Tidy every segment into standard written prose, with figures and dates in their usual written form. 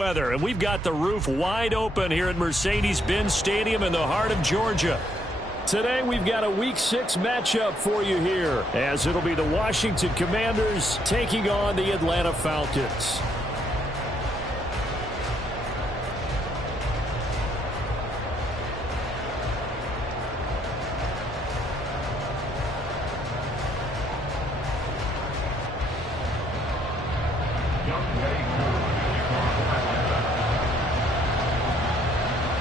Weather, and we've got the roof wide open here at Mercedes-Benz Stadium in the heart of Georgia. Today we've got a Week 6 matchup for you here, as it'll be the Washington Commanders taking on the Atlanta Falcons.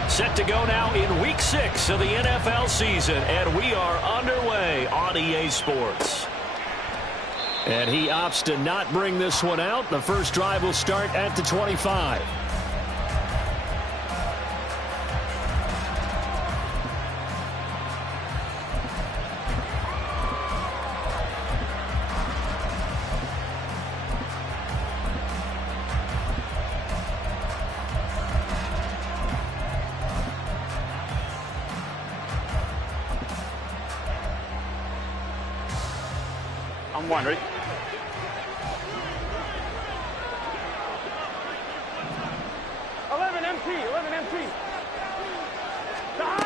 Set to go now in Week 6 of the NFL season, and we are underway on EA Sports. And he opts to not bring this one out. The first drive will start at the 25. I'm wondering.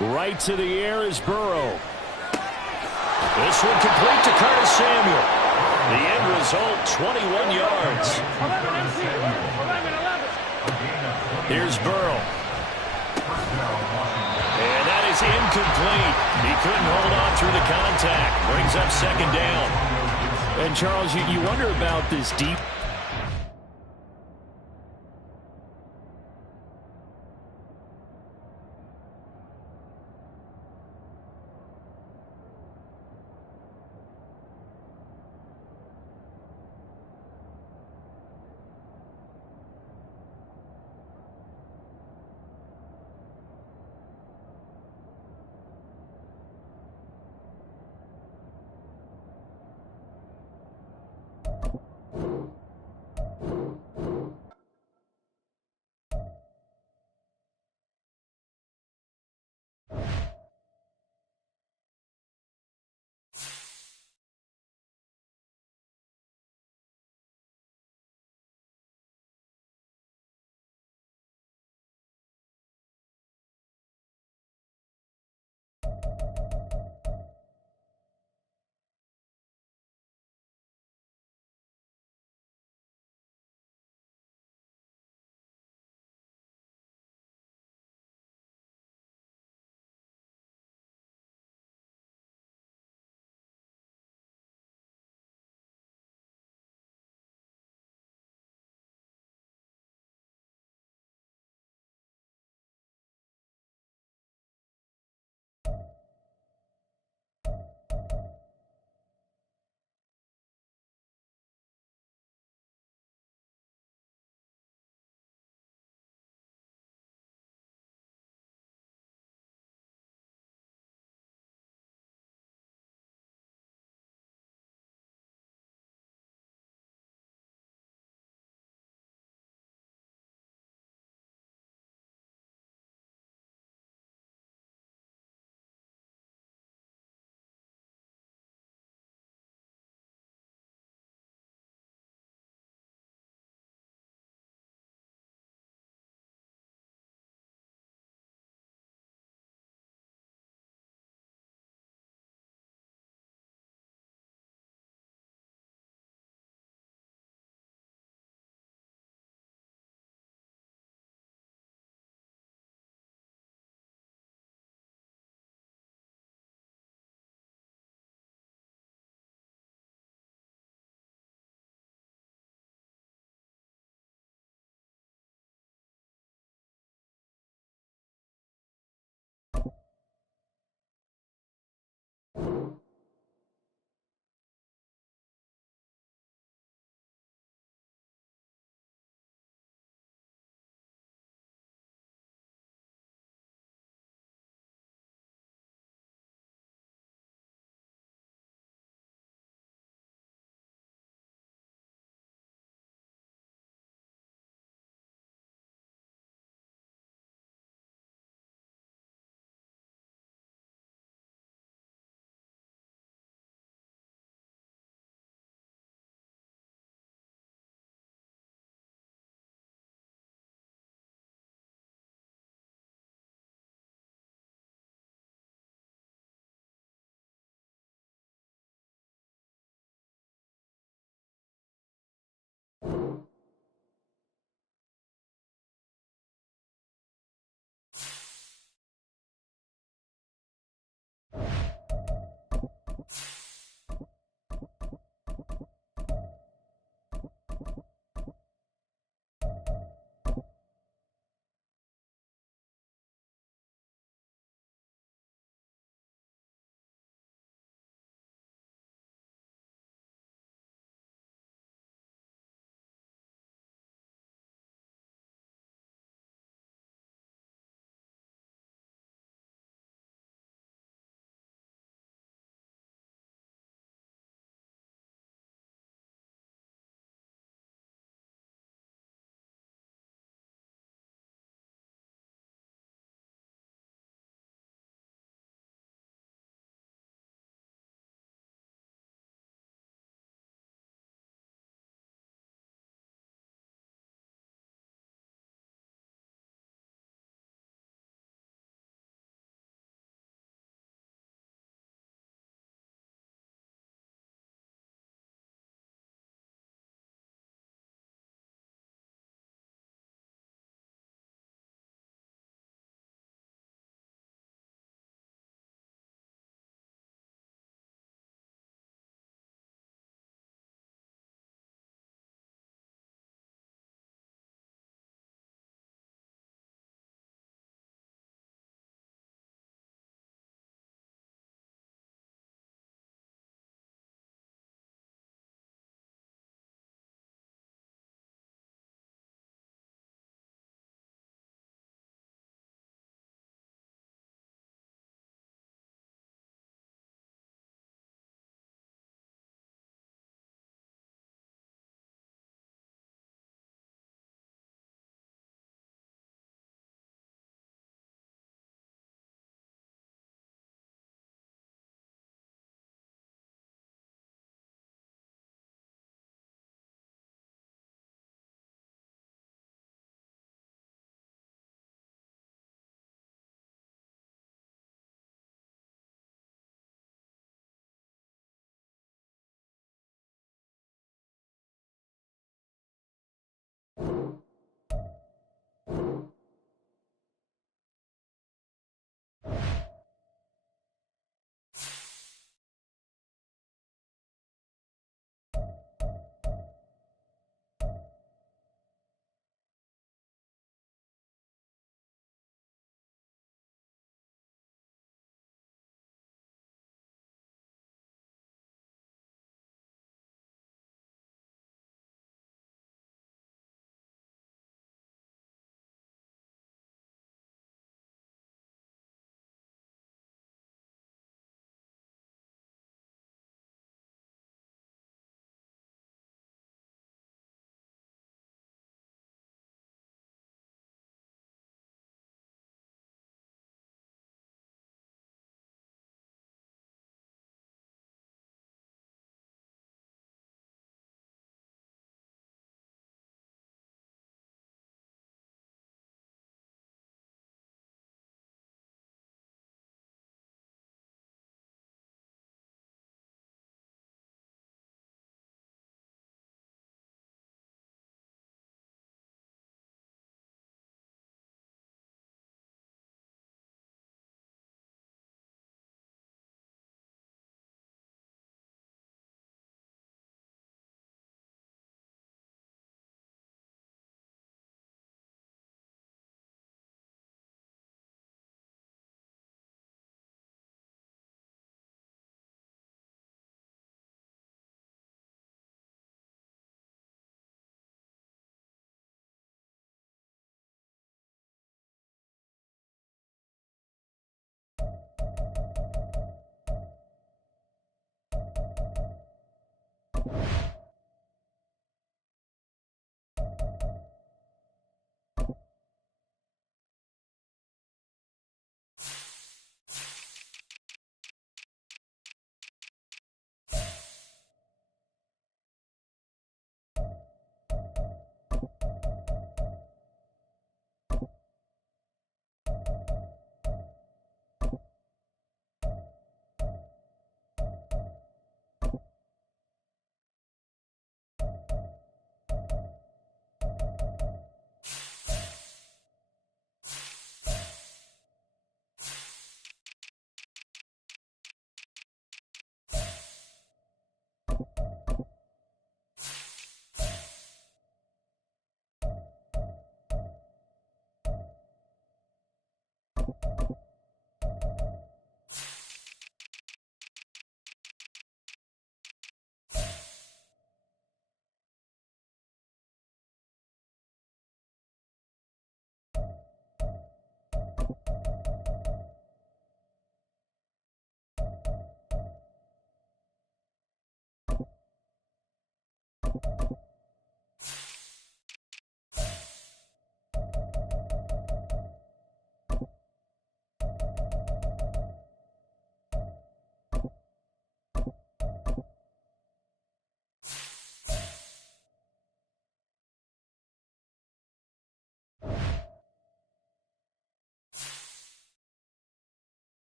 Right to the air is Burrow. This one complete to Curtis Samuel. The end result, 21 yards. Here's Burrow. And that is incomplete. He couldn't hold on through the contact. Brings up second down. And, Charles, you wonder about this deep.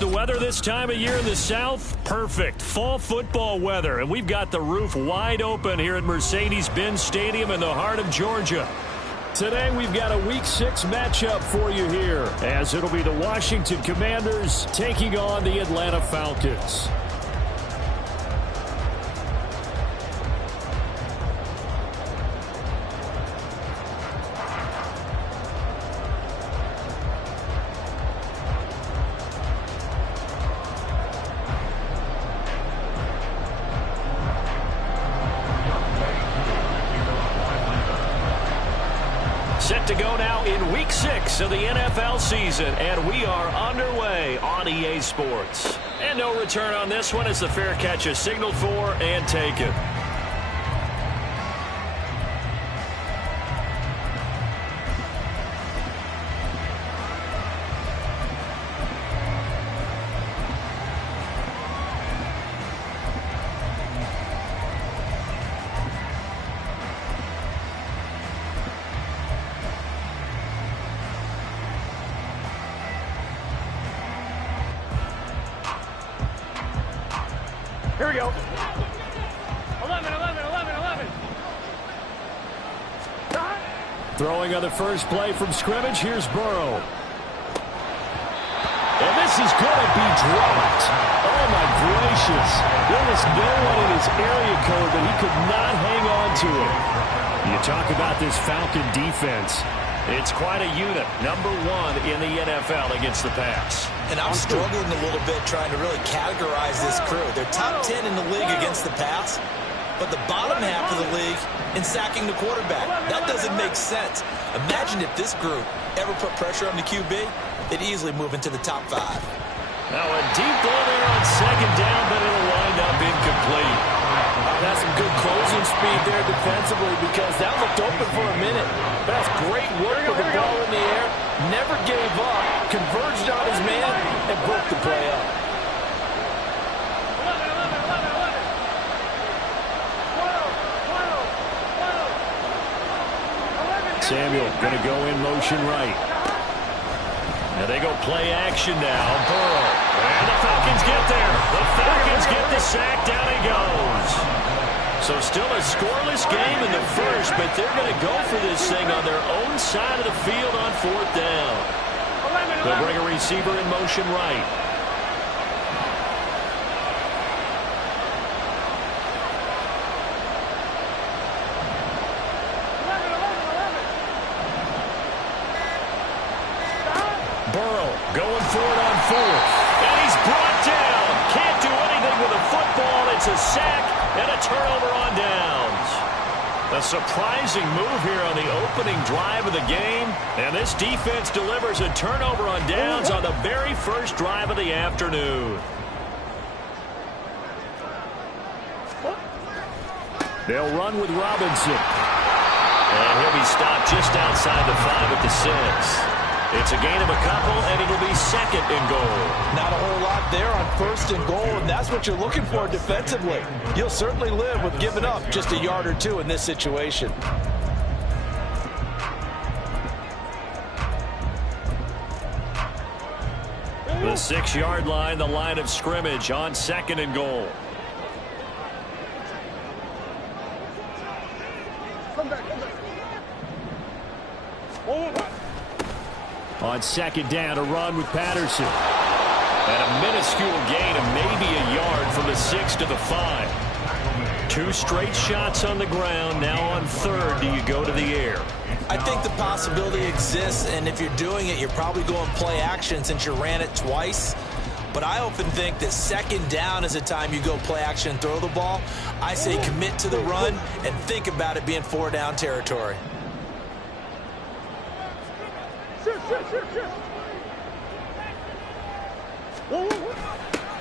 The weather this time of year in the South, perfect. Fall football weather, and we've got the roof wide open here at Mercedes-Benz Stadium in the heart of Georgia. Today we've got a Week 6 matchup for you here, as it'll be the Washington Commanders taking on the Atlanta Falcons. Set to go now in Week 6 of the NFL season, and we are underway on EA Sports. And no return on this one as the fair catch is signaled for and taken. Here we go. 11. Throwing on the first play from scrimmage, here's Burrow. And this is going to be dropped. Oh, my gracious. There was no one in his area code, but he could not hang on to it. You talk about this Falcon defense. It's quite a unit, number 1 in the NFL against the pass. And I'm struggling a little bit trying to really categorize this crew. They're top 10 in the league against the pass, but the bottom half of the league in sacking the quarterback. That doesn't make sense. Imagine if this group ever put pressure on the QB, they'd easily move into the top 5. Now a deep ball there on second down, but it'll wind up incomplete. That's some good closing speed there defensively because that looked open for a minute. That's great work with the ball in the air. Never gave up, converged on his man, and broke the play up. Samuel going to go in motion right. And they go play action now. Burrow. And the Falcons get there. The Falcons get the sack. Down he goes. So still a scoreless game in the first, but they're going to go for this thing on their own side of the field on 4th down. They'll bring a receiver in motion right. Burrow going for it on 4th. And he's brought down. Can't do anything with a football. It's a sack and a turnover on downs. A surprising move here on the opening drive of the game. And this defense delivers a turnover on downs on the very first drive of the afternoon. They'll run with Robinson. And he'll be stopped just outside the 5 at the 6. It's a gain of a couple, and it'll be 2nd and goal. Not a whole lot there on 1st and goal, and that's what you're looking for defensively. You'll certainly live with giving up just a yard or 2 in this situation. The 6-yard line, the line of scrimmage on 2nd and goal. On 2nd down, a run with Patterson. And a minuscule gain of maybe a yard from the 6 to the 5. 2 straight shots on the ground. Now on 3rd, do you go to the air? I think the possibility exists, and if you're doing it, you're probably going play action since you ran it twice. But I often think that 2nd down is the time you go play action and throw the ball. I say commit to the run and think about it being 4-down territory.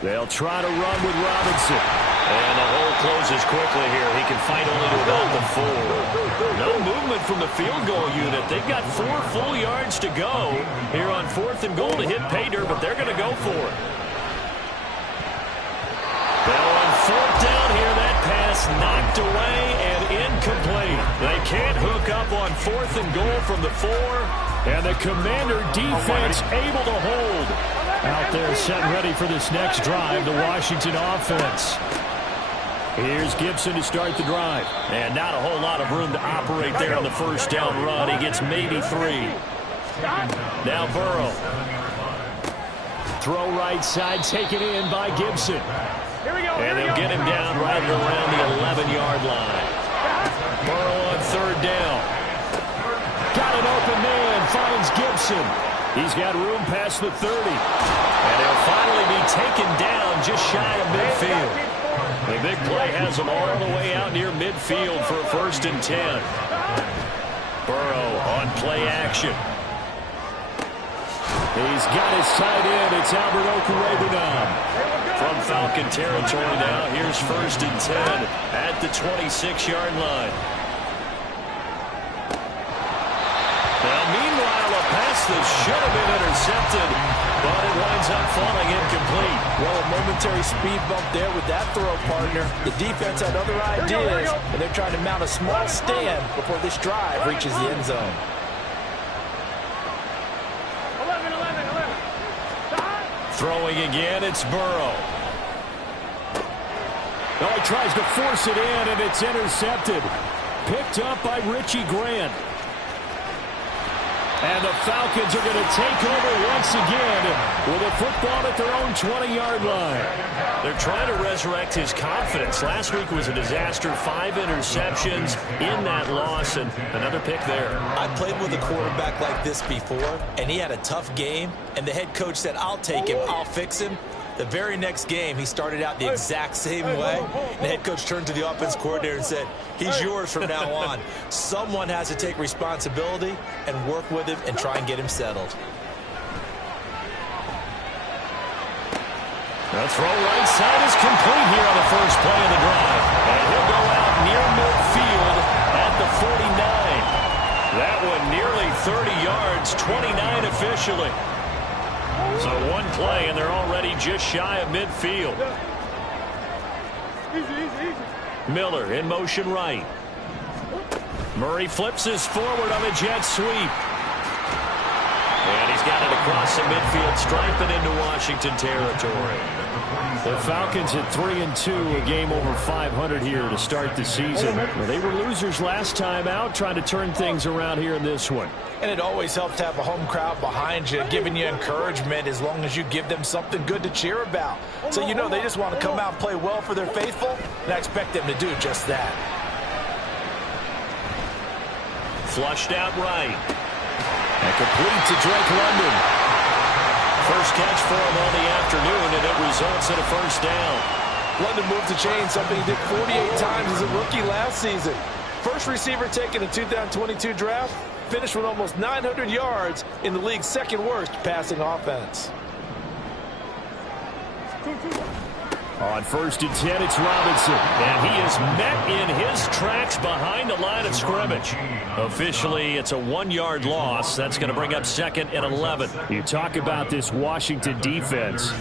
They'll try to run with Robinson. And the hole closes quickly here. He can fight only to about the 4. No movement from the field goal unit. They've got 4 full yards to go here on 4th and goal to hit pay dirt, but they're going to go for it. Well, on 4th down here, that pass knocked away and incomplete. They can't hook up on 4th and goal from the 4. And the Commander defense able to hold. Out there set ready for this next drive, the Washington offense. Here's Gibson to start the drive. And not a whole lot of room to operate there on the 1st down run. He gets maybe 3. Now Burrow. Throw right side, taken in by Gibson. And they'll get him down right around the 11-yard line. Burrow on 3rd down. Got an open man, finds Gibson. He's got room past the 30. And he'll finally be taken down just shy of midfield. The big play has him all the way out near midfield for a 1st and 10. Burrow on play action. He's got his tight end. It's Albert Okwuegbunam. From Falcon territory now, here's 1st and 10 at the 26-yard line. Now, meanwhile, a pass that should have been intercepted, but it winds up falling incomplete. Well, a momentary speed bump there with that throw, partner. The defense had other ideas, and they're trying to mount a small stand before this drive reaches the end zone. Throwing again, it's Burrow. Oh, he tries to force it in, and it's intercepted. Picked up by Richie Grant. And the Falcons are going to take over once again with a football at their own 20-yard line. They're trying to resurrect his confidence. Last week was a disaster. 5 interceptions in that loss, and another pick there. I played with a quarterback like this before, and he had a tough game, and the head coach said, I'll take him, I'll fix him. The very next game, he started out the exact same way. The head coach turned to the offense coordinator and said, he's yours from now on. Someone has to take responsibility and work with him and try and get him settled. The throw right side is complete here on the first play of the drive. And he'll go out near midfield at the 49. That one nearly 30 yards, 29 officially. So one play, and they're already just shy of midfield. Miller in motion right. Murray flips his forward on a jet sweep. And he's got it across the midfield stripe and into Washington territory. The Falcons at 3-2, a game over 500 here to start the season. Well, they were losers last time out, trying to turn things around here in this one. And it always helps to have a home crowd behind you, giving you encouragement as long as you give them something good to cheer about. So you know they just want to come out and play well for their faithful, and I expect them to do just that. Flushed out right. And complete to Drake London. First catch for him on the afternoon, and it results in a first down. London moved the chain, something he did 48 times as a rookie last season. First receiver taken in 2022 draft, finished with almost 900 yards in the league's second worst passing offense. On 1st and 10, it's Robinson. And he is met in his tracks behind the line of scrimmage. Officially, it's a 1-yard loss. That's going to bring up 2nd and 11. You talk about this Washington defense.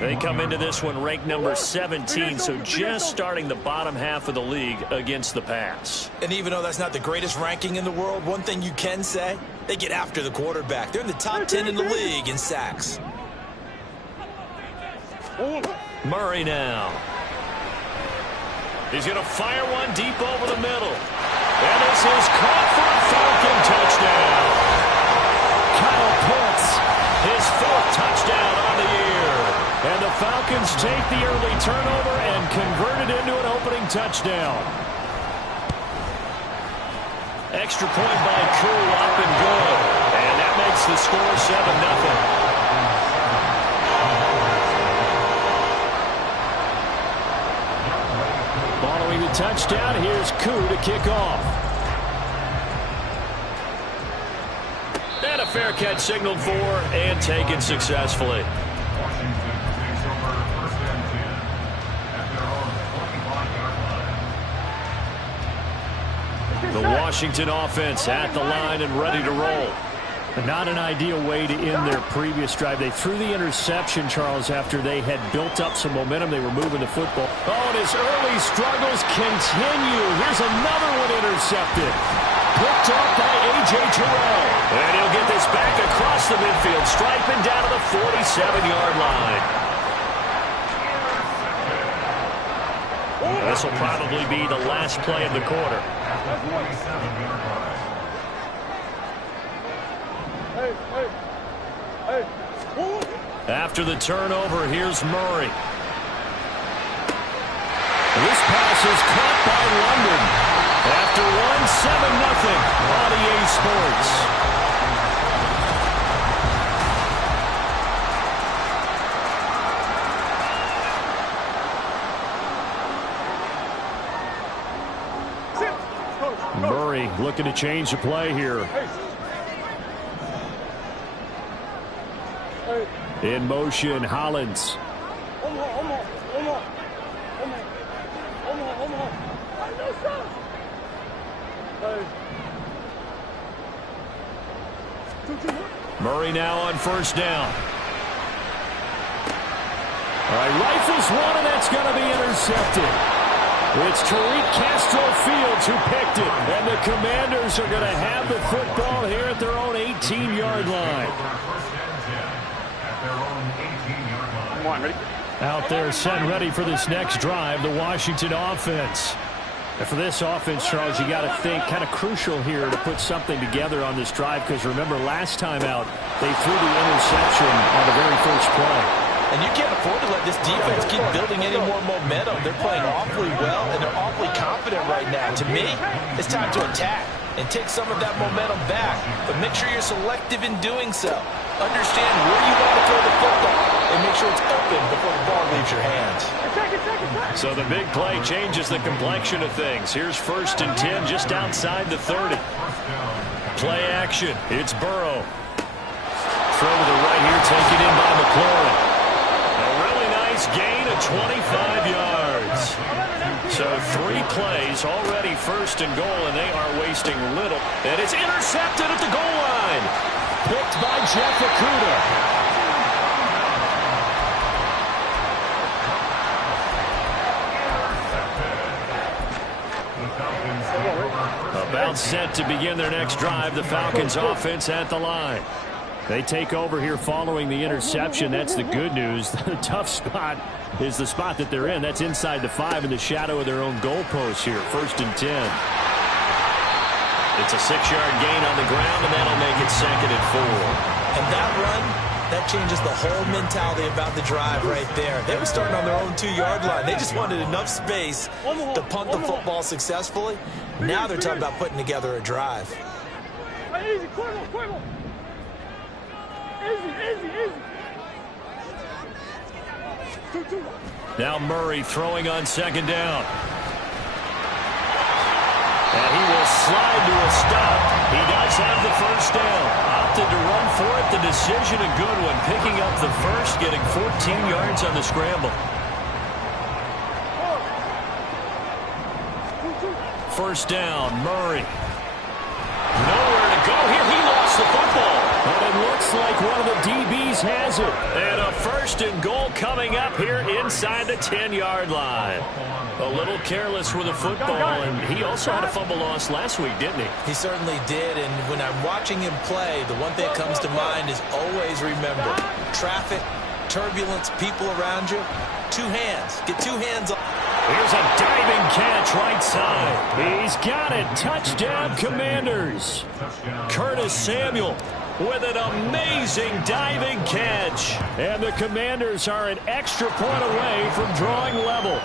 They come into this one ranked number 17, so just starting the bottom half of the league against the pass. And even though that's not the greatest ranking in the world, one thing you can say, they get after the quarterback. They're in the top 10 in the league in sacks. Murray now. He's going to fire one deep over the middle. And this is caught for a Falcon touchdown. Kyle Pitts, his 4th touchdown on the year. And the Falcons take the early turnover and convert it into an opening touchdown. Extra point by Koo, up and good. And that makes the score 7-0. Following the touchdown, here's Koo to kick off. And a fair catch signaled for and taken successfully. The Washington offense at the line and ready to roll. Not an ideal way to end their previous drive. They threw the interception, Charles, after they had built up some momentum. They were moving the football. Oh, and his early struggles continue. Here's another one intercepted. Picked off by A.J. Terrell. And he'll get this back across the midfield, striping down to the 47-yard line. This will probably be the last play of the quarter. After the turnover, here's Murray. This pass is caught by London. After one, 7-0. Murray looking to change the play here. In motion, Hollins. Murray now on 1st down. All right, rifles one, and that's going to be intercepted. It's Tariq Castro Fields who picked it, and the Commanders are going to have the football here at their own 18-yard line. Out there set and ready for this next drive, the Washington offense. And for this offense, Charles, you got to think kind of crucial here to put something together on this drive, because remember last time out they threw the interception on the very first play. And you can't afford to let this defense keep building any more momentum. They're playing awfully well, and they're awfully confident right now. To me, it's time to attack and take some of that momentum back. But make sure you're selective in doing so. Understand where you want to throw the football, and make sure it's open before the ball leaves your hands. So the big play changes the complexion of things. Here's 1st and 10 just outside the 30. Play action. It's Burrow. Throw to the right here, taken in by McLaurin. A really nice gain of 25 yards. So 3 plays, already 1st and goal, and they are wasting little. And it's intercepted at the goal line. Picked by Jeff Okudah. About set to begin their next drive. The Falcons offense at the line. They take over here following the interception. That's the good news. The tough spot is the spot that they're in. That's inside the 5 in the shadow of their own goalpost here. 1st and 10. It's a 6-yard gain on the ground, and that'll make it 2nd and 4. And that run, that changes the whole mentality about the drive right there. They were starting on their own 2-yard line. They just wanted enough space to punt the football successfully. Now they're talking about putting together a drive. Easy, Cuervo. Easy. Now Murray throwing on 2nd down. And he will slide to a stop. He does have the 1st down. Opted to run for it. The decision a good one. Picking up the 1st, getting 14 yards on the scramble. 1st down, Murray. Nowhere to go here. He lost the football. But it looks like one of the DBs has it. And a 1st and goal coming up here inside the 10-yard line. A little careless with the football, and he also had a fumble loss last week, didn't he? He certainly did, and when I'm watching him play, the one thing that comes to mind is always remember, traffic, turbulence, people around you, 2 hands. Get 2 hands on. Here's a diving catch right side. He's got it. Touchdown, Commanders. Curtis Samuel with an amazing diving catch. And the Commanders are an extra point away from drawing level.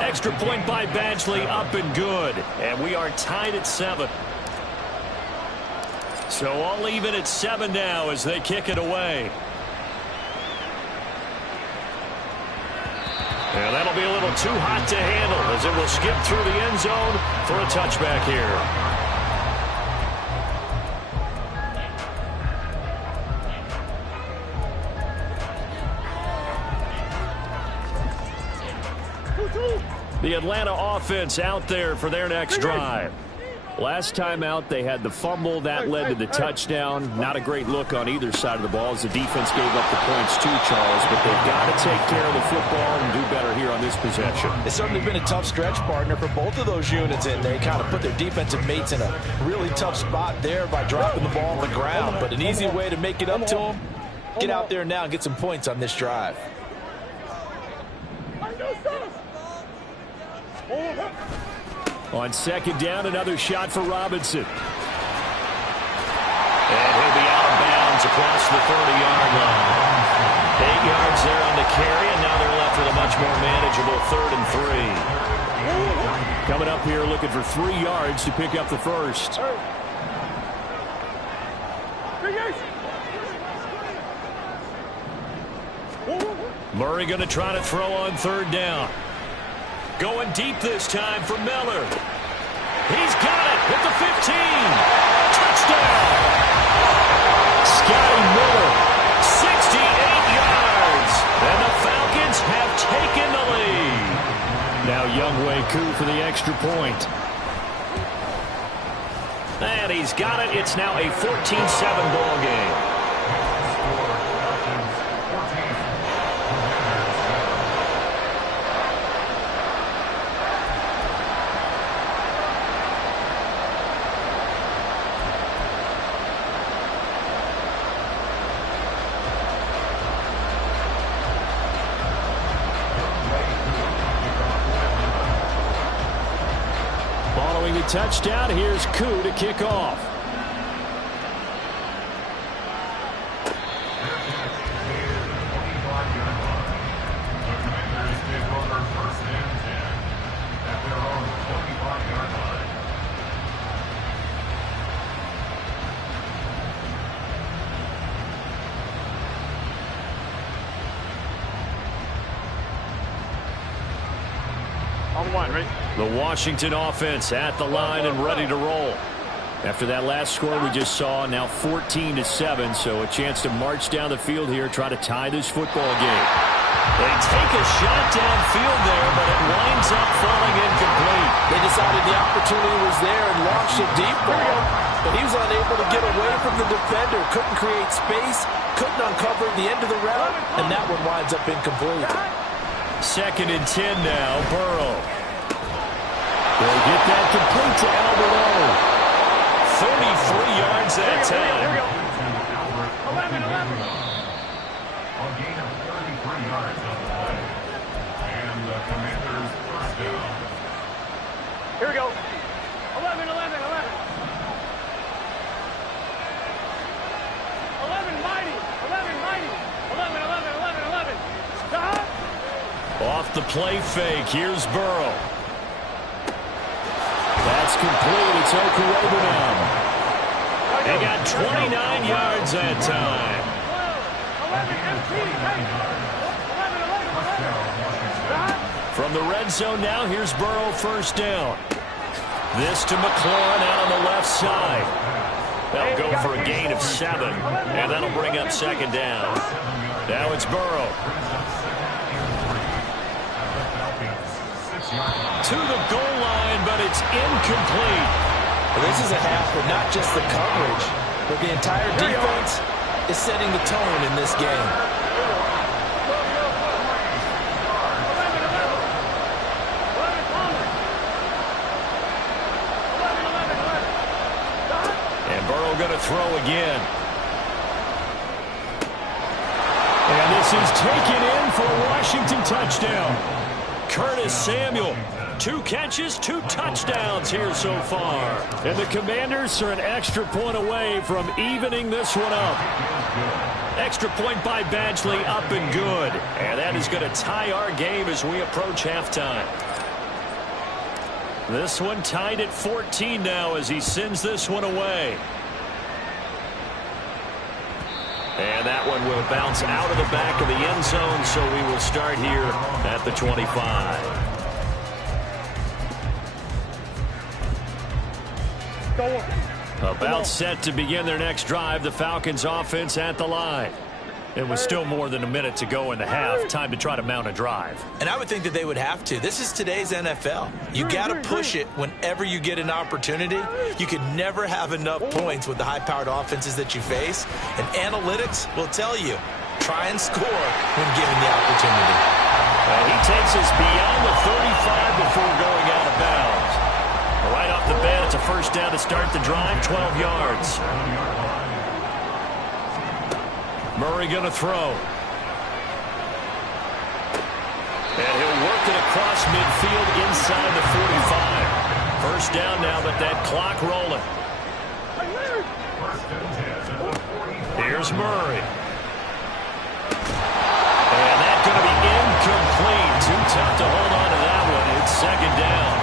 Extra point by Badgley, up and good. And we are tied at 7. So all even at 7 now as they kick it away. And that'll be a little too hot to handle as it will skip through the end zone for a touchback here. The Atlanta offense out there for their next drive. Last time out, they had the fumble. That led to the touchdown. Not a great look on either side of the ball as the defense gave up the points too, Charles. But they've got to take care of the football and do better here on this possession. It's certainly been a tough stretch, partner, for both of those units, and they kind of put their defensive mates in a really tough spot there by dropping the ball on the ground. But an easy way to make it up to them, get out there now and get some points on this drive. On 2nd down, another shot for Robinson. And he'll be out of bounds across the 30-yard line. 8 yards there on the carry, and now they're left with a much more manageable 3rd and 3. Coming up here looking for 3 yards to pick up the 1st. Murray going to try to throw on 3rd down. Going deep this time for Miller. He's got it at the 15. Touchdown. Scotty Miller, 68 yards. And the Falcons have taken the lead. Now Younghoe Koo for the extra point. And he's got it. It's now a 14-7 ball game. Touchdown. Here's Koo to kick off. The Washington offense at the line and ready to roll. After that last score we just saw, now 14-7, so a chance to march down the field here, try to tie this football game. They take a shot downfield there, but it winds up falling incomplete. They decided the opportunity was there and launched a deep ball, but he was unable to get away from the defender, couldn't create space, couldn't uncover the end of the route, and that one winds up incomplete. 2nd and 10 now, Burrow. They get that complete to Albert. 33 yards that time. Here we go. 11. A gain of 33 yards on the play. And the Commanders first down. Here we go. 11. 11, mighty. 11. Stop. Off the play fake. Here's Burrow. That's complete. It's Okuroba now. They got 29 yards that time. 11. From the red zone now, here's Burrow first down. This to McLaurin out on the left side. They'll go for a gain of 7, and that'll bring up second down. Now it's Burrow. To the goal line, but it's incomplete. Well, this is a half where not just the coverage, but the entire defense is setting the tone in this game. And Burrow going to throw again. And this is taken in for a Washington touchdown. Curtis Samuel, 2 catches, 2 touchdowns here so far. And the Commanders are an extra point away from evening this one up. Extra point by Badgley, up and good. And that is going to tie our game as we approach halftime. This one tied at 14 now as he sends this one away. And that one will bounce out of the back of the end zone, so we will start here at the 25. About set to begin their next drive, the Falcons offense at the line. And with still more than a minute to go in the half, time to try to mount a drive. And I would think that they would have to. This is today's NFL. You got to push it whenever you get an opportunity. You can never have enough points with the high-powered offenses that you face. And analytics will tell you, try and score when given the opportunity. And he takes us beyond the 35 before going out of bounds. Right off the bat, it's a first down to start the drive, 12 yards. Murray going to throw. And he'll work it across midfield inside the 45. First down now, but that clock rolling. Here's Murray. And that's going to be incomplete. Too tough to hold on to that one. It's second down.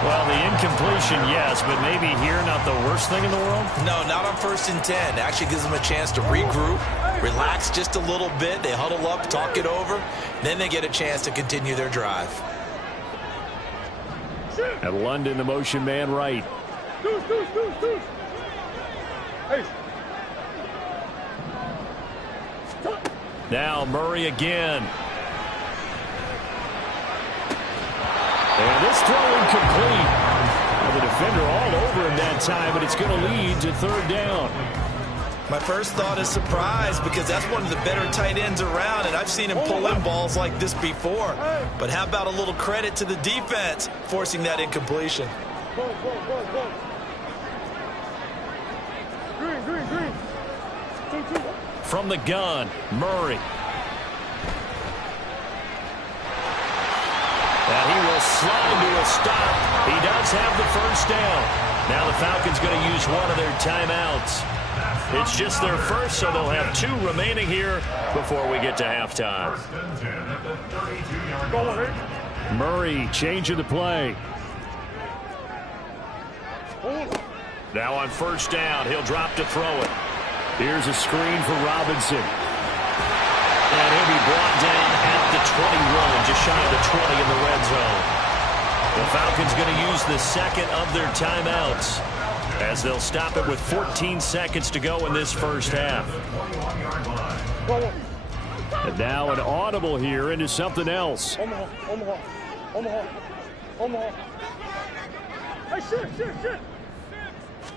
Well, the incompletion, yes, but maybe here not the worst thing in the world? No, not on 1st and 10. Actually gives them a chance to regroup, relax just a little bit. They huddle up, talk it over. Then they get a chance to continue their drive. And London, the motion man right. Deuce. Hey. Now Murray again. And this throw incomplete. Well, the defender all over him that time, but it's going to lead to third down. My first thought is surprise because that's one of the better tight ends around, and I've seen him pull in balls like this before. But how about a little credit to the defense forcing that incompletion? Go. Green. 2. From the gun, Murray. And he will slide to a stop. He does have the first down. Now the Falcons going to use one of their timeouts. It's just their first, so they'll have 2 remaining here before we get to halftime. Murray changing the play. Now on first down, he'll drop to throw it. Here's a screen for Robinson. And he'll be brought down at the 21, just shy of the 20 in the red zone. The Falcons going to use the second of their timeouts as they'll stop it with 14 seconds to go in this first half. And now an audible here into something else. Omaha. Hey, shit.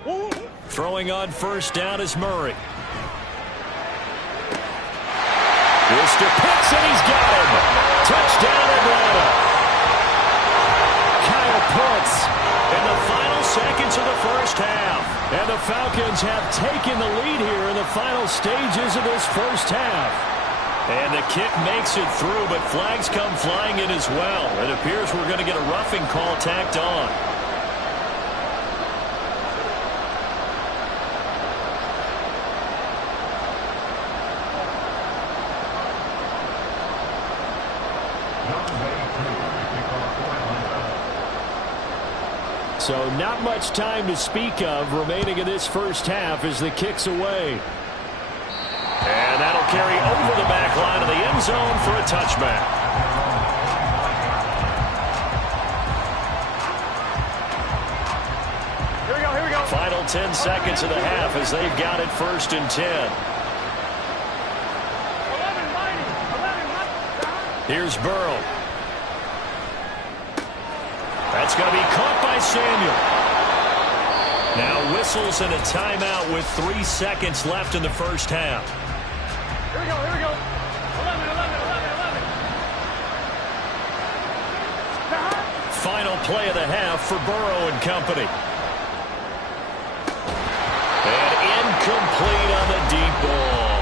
Whoa. Throwing on first down is Murray. Mr. Pitts, and he's got him. Touchdown, Atlanta. Kyle puts in the final seconds of the first half. And the Falcons have taken the lead here in the final stages of this first half. And the kick makes it through, but flags come flying in as well. It appears we're going to get a roughing call tacked on. So not much time to speak of remaining in this first half as the kick's away. And that'll carry over the back line of the end zone for a touchback. Here we go, here we go. Final 10 seconds of the half as they've got it 1st and 10. 11, Here's Burrow. That's going to be caught by Samuel. Now whistles and a timeout with 3 seconds left in the first half. Here we go, here we go. 11, 11. Final play of the half for Burrow and company. And incomplete on the deep ball.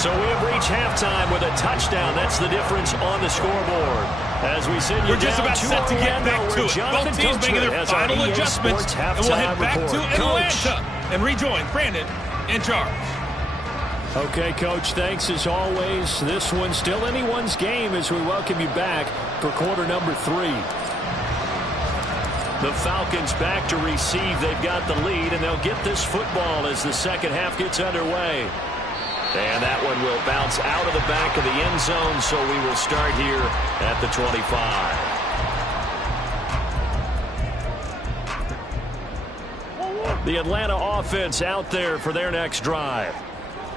So we have reached halftime with a touchdown. That's the difference on the scoreboard. As we send you We're just about set to get back to it. Both teams making their final adjustments, and we'll head back to Atlanta and rejoin Brandon in charge. Okay, Coach, thanks as always. This one's still anyone's game as we welcome you back for quarter number 3. The Falcons back to receive. They've got the lead, and they'll get this football as the second half gets underway. And that one will bounce out of the back of the end zone, so we will start here at the 25. The Atlanta offense out there for their next drive.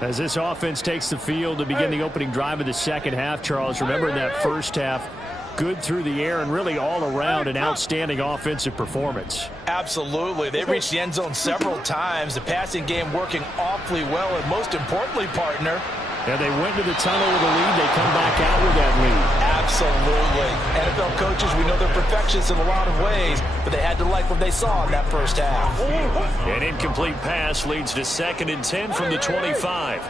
As this offense takes the field to begin the opening drive of the second half, Charles, remember in that first half, good through the air and really all around an outstanding offensive performance. Absolutely. They reached the end zone several times. The passing game working awfully well, and most importantly, partner. And they went to the tunnel with a lead. They come back out with that lead. Absolutely. NFL coaches, we know they're perfectionists in a lot of ways, but they had to like what they saw in that first half. An incomplete pass leads to 2nd and 10 from the 25.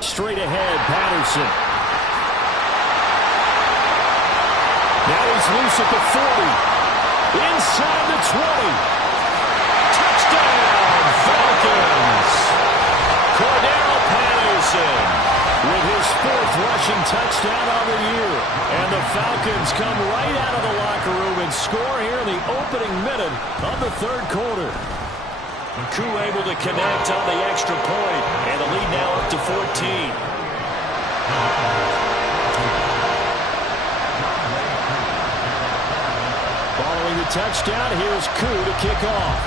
Straight ahead, Patterson. Now he's loose at the 40. Inside the 20. Touchdown, Falcons. Cordero Patterson with his 4th rushing touchdown on the year. And the Falcons come right out of the locker room and score here in the opening minute of the 3rd quarter. Koo able to connect on the extra point, and the lead now up to 14. Following the touchdown, here's Koo to kick off.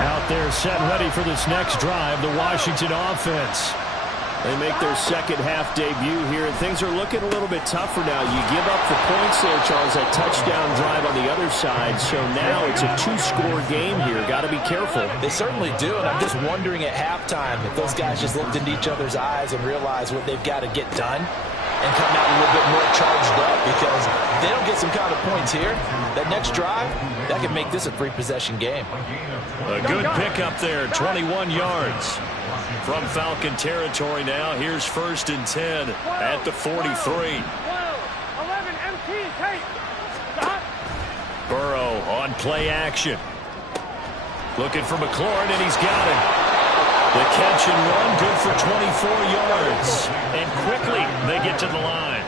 Out there set ready for this next drive, the Washington offense. They make their second half debut here, and things are looking a little bit tougher now. You give up the points there, Charles, that touchdown drive on the other side. So now it's a 2-score game here. Got to be careful. They certainly do, and I'm just wondering at halftime if those guys just looked into each other's eyes and realized what they've got to get done and come out a little bit more charged up, because if they don't get some kind of points here, that next drive, that could make this a 3-possession game. A good pickup there, 21 yards. From Falcon territory now, here's 1st and 10 at the 43. 11, MT, take. Stop. Burrow on play action. Looking for McLaurin, and he's got it. The catch and run, good for 24 yards. And quickly, they get to the line.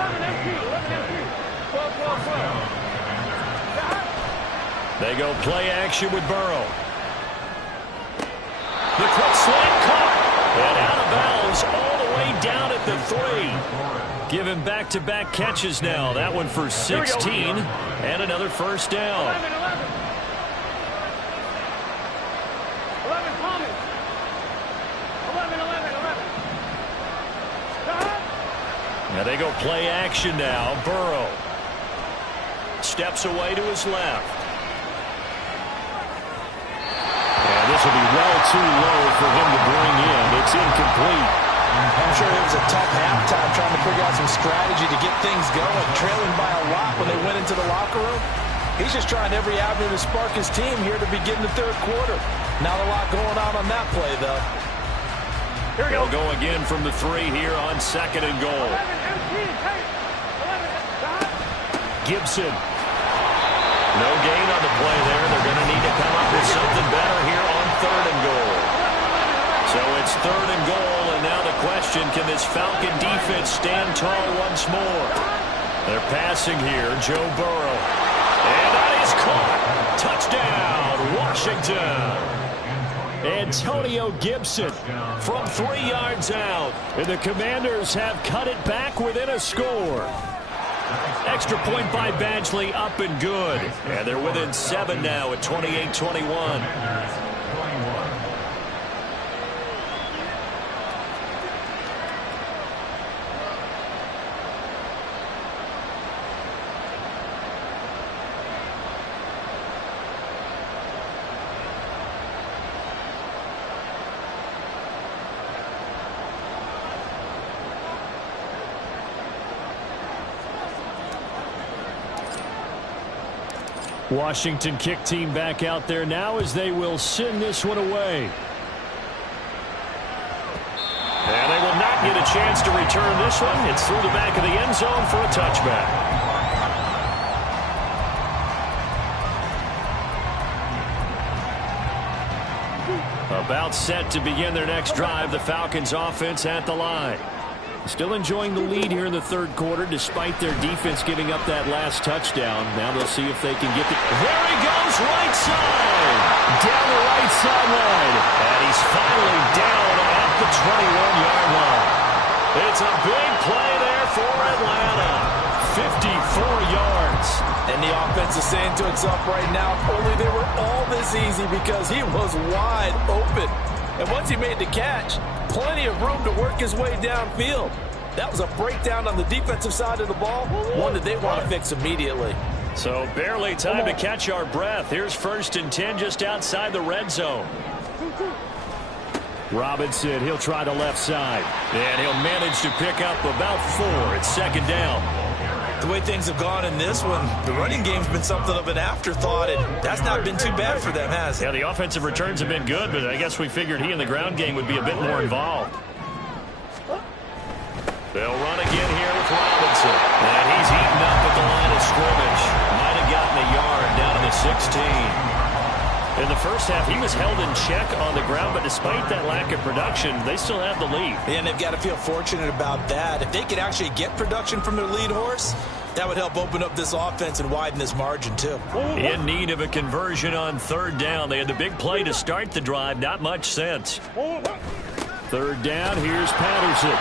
11, MT, 12, 12, 12. They go play action with Burrow. The quick slant caught. And out of bounds all the way down at the 3. Given back-to-back catches now. That one for 16. And another first down. 11, Thomas. 11. Now they go play action now. Burrow steps away to his left. This will be well too low for him to bring in. It's incomplete. I'm sure it was a tough halftime trying to figure out some strategy to get things going, trailing by a lot when they went into the locker room. He's just trying every avenue to spark his team here to begin the third quarter. Not a lot going on that play, though. Here we go. They'll go again from the 3 here on 2nd and goal. Gibson. No gain on the play there. They're going to need to come up with something better here on 3rd and goal. So it's 3rd and goal, and now the question, can this Falcon defense stand tall once more? They're passing here, Joe Burrow. And that is caught. Touchdown, Washington. Antonio Gibson from 3 yards out. And the Commanders have cut it back within a score. Extra point by Badgley, up and good. And they're within 7 now at 28-21. Washington kick team back out there now as they will send this one away. And they will not get a chance to return this one. It's through the back of the end zone for a touchback. About set to begin their next drive, the Falcons offense at the line. Still enjoying the lead here in the third quarter despite their defense giving up that last touchdown. Now they'll see if they can get the... There he goes, right side! Down the right sideline. And he's finally down at the 21-yard line. It's a big play there for Atlanta. 54 yards. And the offense is saying to itself right now, if only they were all this easy, because he was wide open. And once he made the catch, plenty of room to work his way downfield. That was a breakdown on the defensive side of the ball, one that they want to fix immediately. So barely time to catch our breath. Here's 1st and 10 just outside the red zone. Robinson, he'll try the left side. And he'll manage to pick up about 4. It's 2nd down. The way things have gone in this one, the running game's been something of an afterthought, and that's not been too bad for them, has it? Yeah, the offensive returns have been good, but I guess we figured he in the ground game would be a bit more involved. They'll run again here with Robinson. And he's eaten up at the line of scrimmage. Might have gotten a yard down to the 16. In the first half, he was held in check on the ground, but despite that lack of production, they still have the lead. And they've got to feel fortunate about that. If they could actually get production from their lead horse, that would help open up this offense and widen this margin, too. In need of a conversion on 3rd down. They had the big play to start the drive. Not much sense. 3rd down, here's Patterson.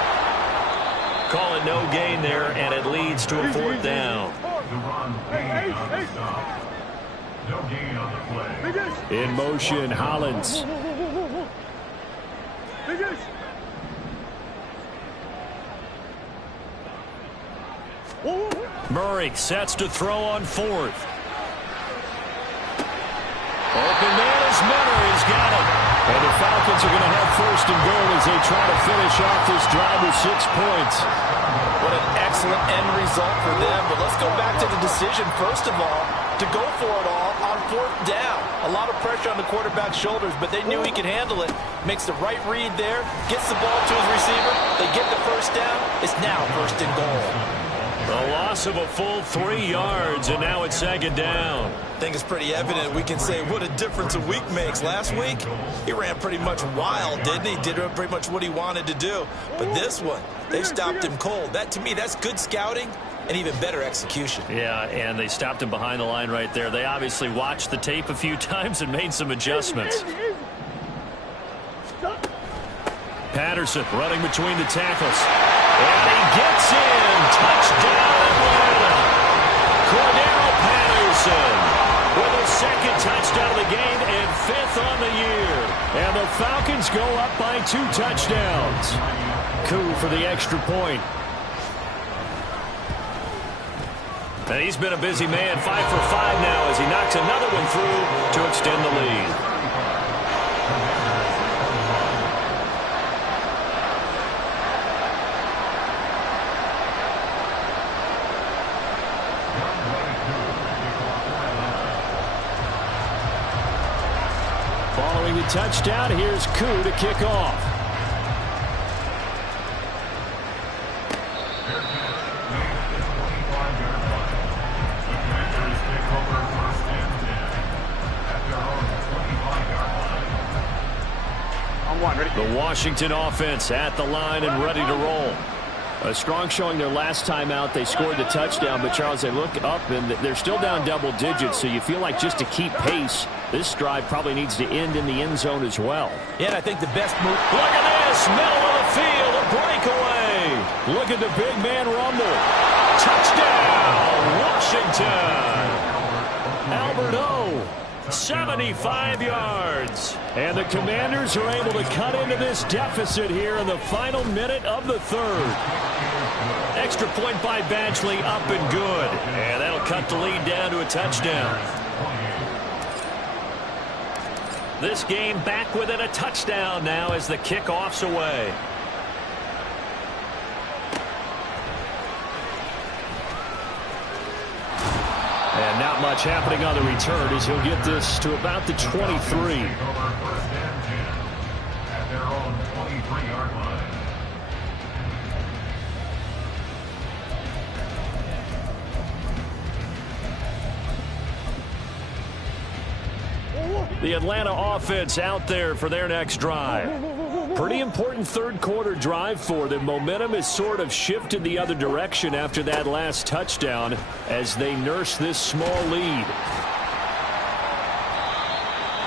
Call it no gain there, and it leads to a 4th down. No gain on the play. In motion, Hollins. Murray sets to throw on 4th. Open man is Miller. He's got it. And the Falcons are going to have 1st and goal as they try to finish off this drive with 6 points. What an excellent end result for them. But let's go back to the decision, first of all, to go for it all on 4th down. A lot of pressure on the quarterback's shoulders, but they knew he could handle it. Makes the right read there, gets the ball to his receiver. They get the 1st down. It's now 1st and goal. A loss of a full 3 yards, and now it's 2nd down. I think it's pretty evident. We can say what a difference a week makes. Last week, he ran pretty much wild, didn't he? Did pretty much what he wanted to do. But this one, they stopped him cold. That, to me, that's good scouting and even better execution. Yeah, and they stopped him behind the line right there. They obviously watched the tape a few times and made some adjustments. Patterson running between the tackles. And he gets in. Touchdown, Atlanta. Cordero Patterson with a 2nd touchdown of the game and 5th on the year. And the Falcons go up by 2 touchdowns. Coup for the extra point. And he's been a busy man, 5 for 5 now as he knocks another one through to extend the lead. Following the touchdown, here's Koo to kick off. The Washington offense at the line and ready to roll. A strong showing their last time out. They scored the touchdown, but Charles, they look up and they're still down double digits, so you feel like just to keep pace, this drive probably needs to end in the end zone as well. Yeah, and I think the best move. Look at this, middle of the field, a breakaway. Look at the big man rumble. Touchdown, Washington. Albert O, 75 yards. And the Commanders are able to cut into this deficit here in the final minute of the third. Extra point by Badgley, up and good. And that'll cut the lead down to a touchdown. This game back within a touchdown now as the kickoff's away. And not much happening on the return as he'll get this to about the 23. At their own 23-yard line. The Atlanta offense out there for their next drive. Pretty important third quarter drive for them. Momentum has sort of shifted the other direction after that last touchdown as they nurse this small lead.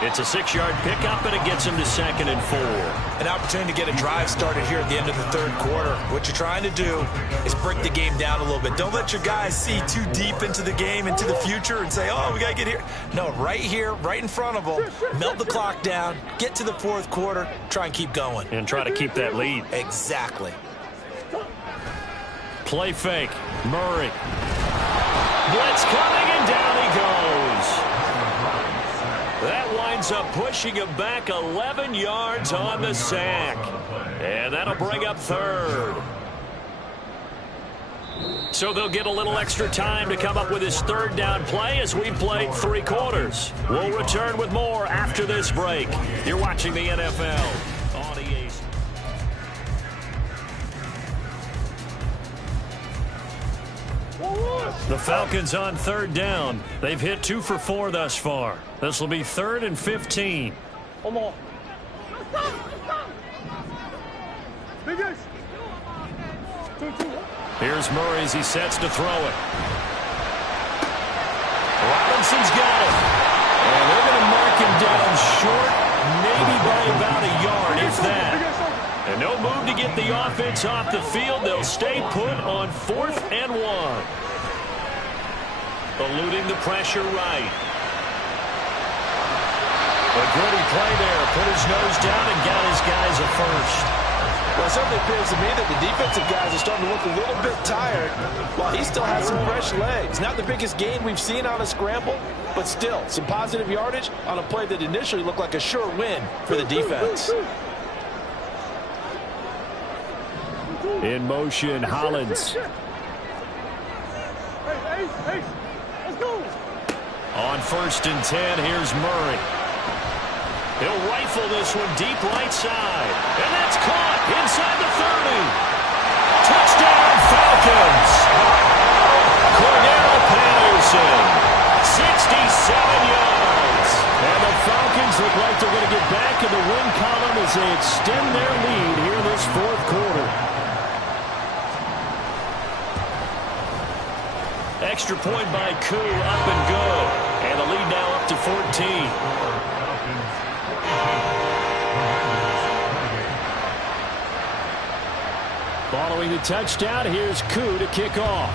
It's a 6-yard pickup, and it gets them to 2nd and 4. An opportunity to get a drive started here at the end of the third quarter. What you're trying to do is break the game down a little bit. Don't let your guys see too deep into the game, into the future, and say, oh, we got to get here. No, right here, right in front of them, melt the clock down, get to the fourth quarter, try and keep going. And try to keep that lead. Exactly. Play fake. Murray. Blitz coming, and down he goes. That winds up pushing him back 11 yards on the sack. And that'll bring up third. So they'll get a little extra time to come up with his third down play as we played 3 quarters. We'll return with more after this break. You're watching the NFL on EA. The Falcons on third down. They've hit 2 for 4 thus far. This will be 3rd and 15. Here's Murray as he sets to throw it. Robinson's got it. And they're going to mark him down short, maybe by about a yard, if that. And no move to get the offense off the field. They'll stay put on 4th and 1. Eluding the pressure right. A gritty play there. Put his nose down and got his guys a first. Well, it certainly appears to me that the defensive guys are starting to look a little bit tired while he still has some fresh legs. Not the biggest gain we've seen on a scramble, but still some positive yardage on a play that initially looked like a sure win for the defense. In motion, Hollins. On 1st and 10, here's Murray. He'll rifle this one deep right side. And that's caught inside the 30. Touchdown, Falcons. Cordero Patterson, 67 yards. And the Falcons look like they're going to get back in the win column as they extend their lead here in this 4th quarter. Extra point by Koo, up and good. And the lead now up to 14. Following the touchdown, here's Koo to kick off.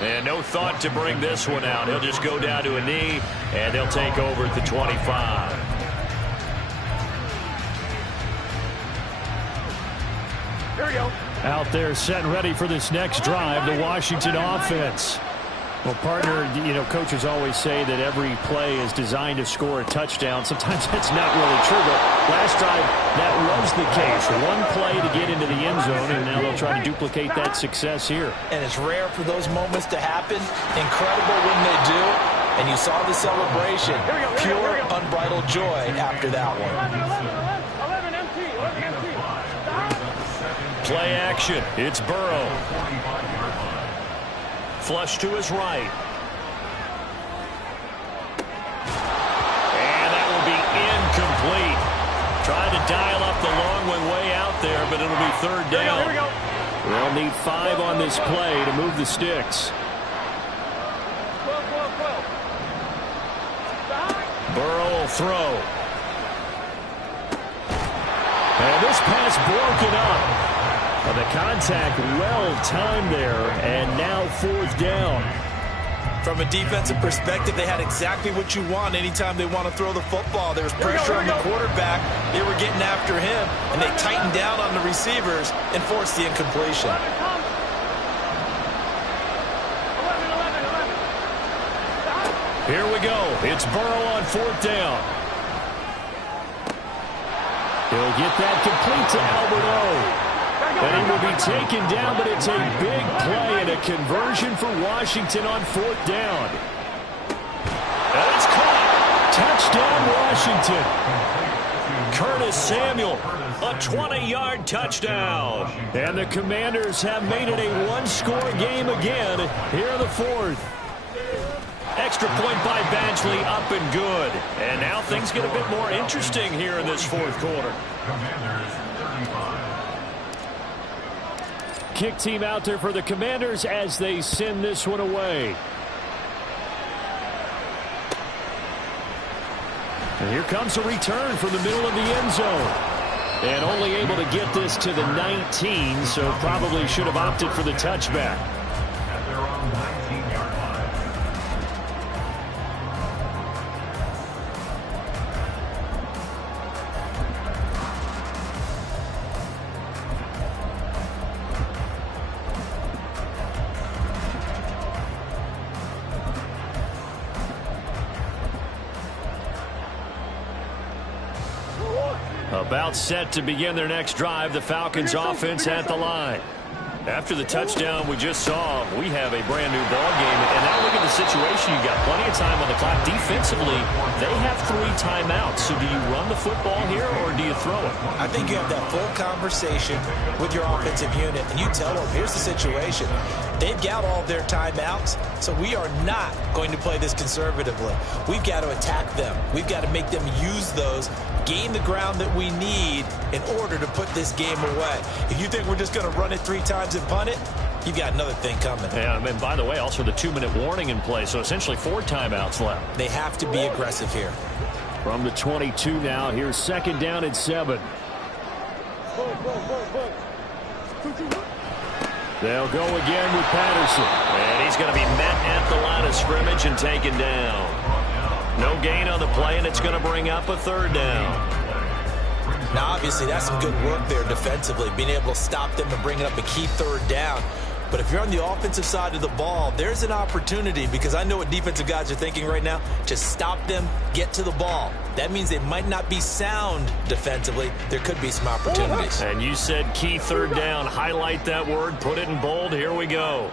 And no thought to bring this one out. He'll just go down to a knee, and they'll take over at the 25. Here we go. Out there set and ready for this next drive, the Washington offense. Well, partner, coaches always say that every play is designed to score a touchdown. Sometimes that's not really true, but last drive, that was the case. One play to get into the end zone, and now they'll try to duplicate that success here. And it's rare for those moments to happen. Incredible when they do. And you saw the celebration. Pure, unbridled joy after that one. 11 empty. Play action. It's Burrow. Flush to his right. And that will be incomplete. Trying to dial up the long one way out there, but it'll be third down. Here we go. They'll need 5 on this play to move the sticks. 12. Burrow will throw. And this pass broken up. The contact well-timed there, and now fourth down. From a defensive perspective, they had exactly what you want anytime they want to throw the football. There was pressure on the quarterback. They were getting after him, and they tightened down on the receivers and forced the incompletion. 11. Here we go. It's Burrow on fourth down. He'll get that complete to Albert O. And he will be taken down, but it's a big play and a conversion for Washington on fourth down. And it's caught. Touchdown, Washington. Curtis Samuel, a 20-yard touchdown. And the Commanders have made it a one-score game again here in the fourth. Extra point by Badgley, up and good. And now things get a bit more interesting here in this fourth quarter. Commanders 35. Kick team out there for the Commanders as they send this one away. And here comes a return from the middle of the end zone. And only able to get this to the 19, so probably should have opted for the touchback. At their own 19-yard line. About set to begin their next drive, the Falcons offense at the line. After the touchdown we just saw, we have a brand new ball game. And now look at the situation. You got plenty of time on the clock. Defensively, they have 3 timeouts. So do you run the football here or do you throw it? I think you have that full conversation with your offensive unit, and you tell them, here's the situation. They've got all their timeouts, so we are not going to play this conservatively. We've got to attack them. We've got to make them use those, gain the ground that we need in order to put this game away. If you think we're just going to run it 3 times and punt it, you've got another thing coming. Yeah, and by the way, also the 2-minute warning in play, so essentially 4 timeouts left. They have to be aggressive here. From the 22 now, here's second down and 7. They'll go again with Patterson. And he's going to be met at the line of scrimmage and taken down. No gain on the play, and it's going to bring up a third down. Now, obviously, that's some good work there defensively, being able to stop them and bring it up a key third down. But if you're on the offensive side of the ball, there's an opportunity, because I know what defensive guys are thinking right now. Just stop them, get to the ball. That means they might not be sound defensively. There could be some opportunities. And you said key third down. Highlight that word. Put it in bold. Here we go.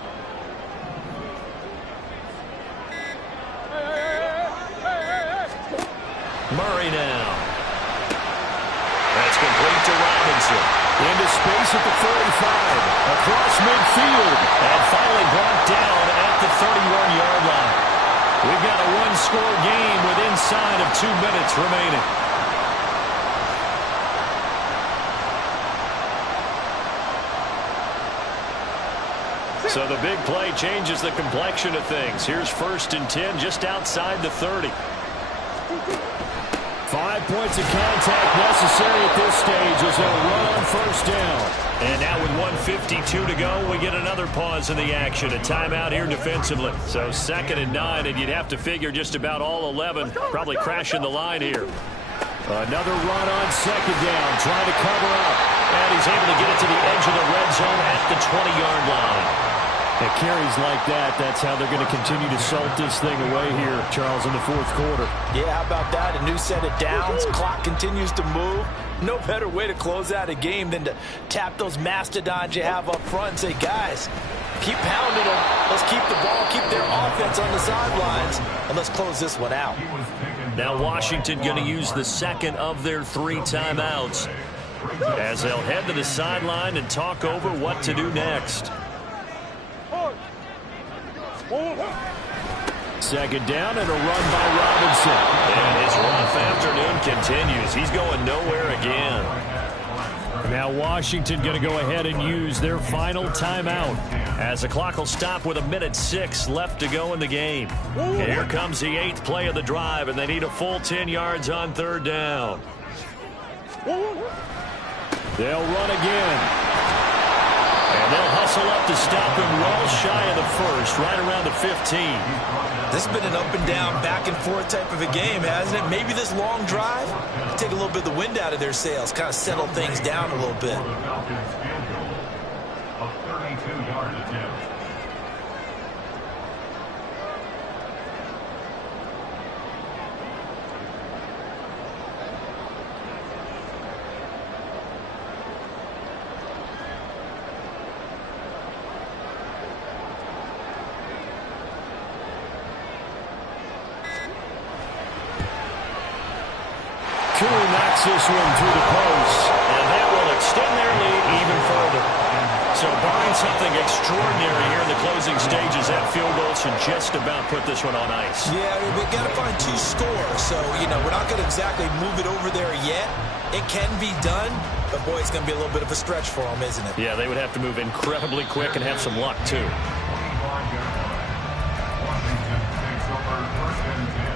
Murray now. That's complete to Robinson. Into space at the 45. Across midfield. And finally brought down at the 31-yard line. We've got a one-score game with inside of 2 minutes remaining. So the big play changes the complexion of things. Here's 1st and 10 just outside the 30. 5 points of contact necessary at this stage as they'll run on 1st down. And now with 1:52 to go, we get another pause in the action. A timeout here defensively. So 2nd and 9, and you'd have to figure just about all 11 probably crashing the line here. Another run on 2nd down, trying to cover up. And he's able to get it to the edge of the red zone at the 20-yard line. At carries like that, that's how they're going to continue to salt this thing away here, Charles, in the fourth quarter. Yeah, how about that? A new set of downs. Clock continues to move. No better way to close out a game than to tap those mastodons you have up front and say, guys, keep pounding them. Let's keep the ball, keep their offense on the sidelines, and let's close this one out. Now Washington going to use the second of their 3 timeouts as they'll head to the sideline and talk over what to do next. Second down and a run by Robinson. And his rough afternoon continues. He's going nowhere again. Now Washington going to go ahead and use their final timeout as the clock will stop with 1:06 left to go in the game. And here comes the 8th play of the drive, and they need a full 10 yards on third down. They'll run again. And they'll hustle up to stop him well shy of the first, right around the 15. This has been an up and down, back and forth type of a game, hasn't it? Maybe this long drive, take a little bit of the wind out of their sails, kind of settle things down a little bit. A 32-yard attempt. Knocks this one through the post, and that will extend their lead even further. So barring something extraordinary here in the closing stages, that field goal should just about put this one on ice. Yeah, we've got to find 2 scores, so, we're not going to exactly move it over there yet. It can be done, but, boy, it's going to be a little bit of a stretch for them, isn't it? Yeah, they would have to move incredibly quick and have some luck, too. Washington takes over first and 10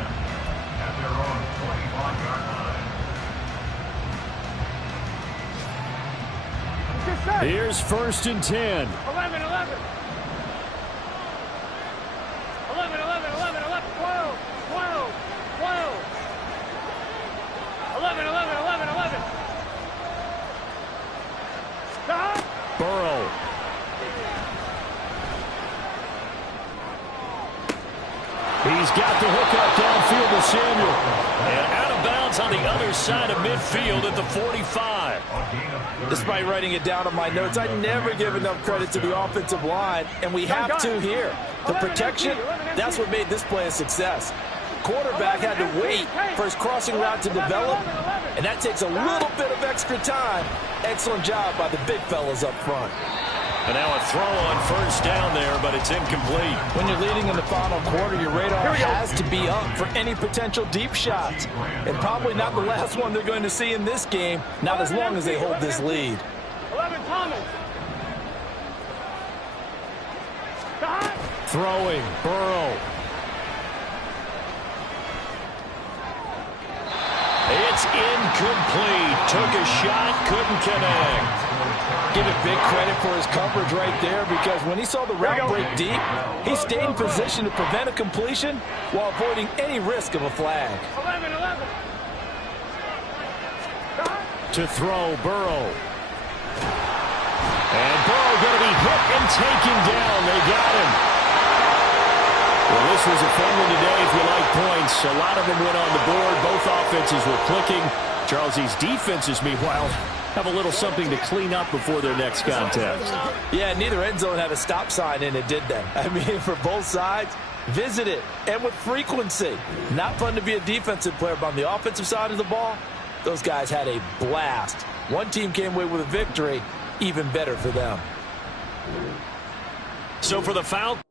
at their own 25-yard line. Here's first and 10. 11, 11. 11, 11, 11, 12, 12, 12. 11, 11, 11, 11. Stop. Burrow. He's got the hookup downfield to Samuel. And out of bounds on the other side of midfield at the 45. Despite writing it down on my notes, I never give enough credit to the offensive line, and we have to here. The protection, that's what made this play a success. Quarterback had to wait for his crossing route to develop, and that takes a little bit of extra time. Excellent job by the big fellas up front. And now a throw on first down there, but it's incomplete. When you're leading in the final quarter, your radar has to be up for any potential deep shots. And probably not the last one they're going to see in this game, not as long as they hold this lead. 11, Thomas. Stop. Throwing, Burrow. It's incomplete. Took a shot, couldn't connect. Give it big credit for his coverage right there, because when he saw the route break deep, he stayed in position to prevent a completion while avoiding any risk of a flag. 11, 11. To throw, Burrow. And Burrow going to be hit and taken down. They got him. Well, this was a fun one today if you like points. A lot of them went on the board. Both offenses were clicking. Charles, these defenses, meanwhile, have a little something to clean up before their next contest. Yeah, neither end zone had a stop sign in it, did they? I mean, for both sides, visit it, and with frequency. Not fun to be a defensive player, but on the offensive side of the ball, those guys had a blast. One team came away with a victory, even better for them. So for the Falcons.